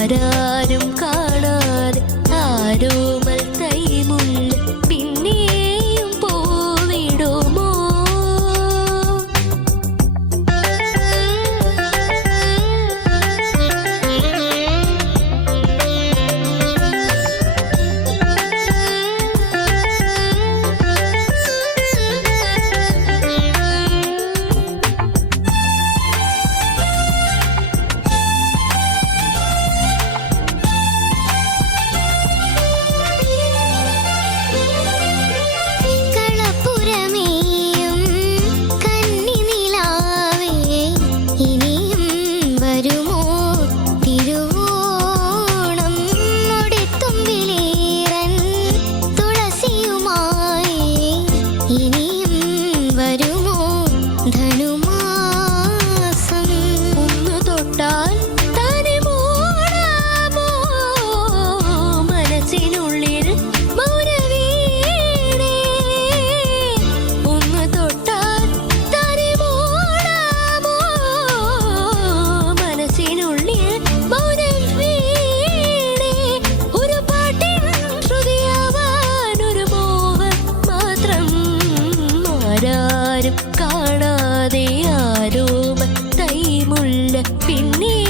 ആരാരും കാണാതെ ആരോമൽ ആരാരും കാണാതെ ആരോമ തൈമുല്ല പിന്നെയും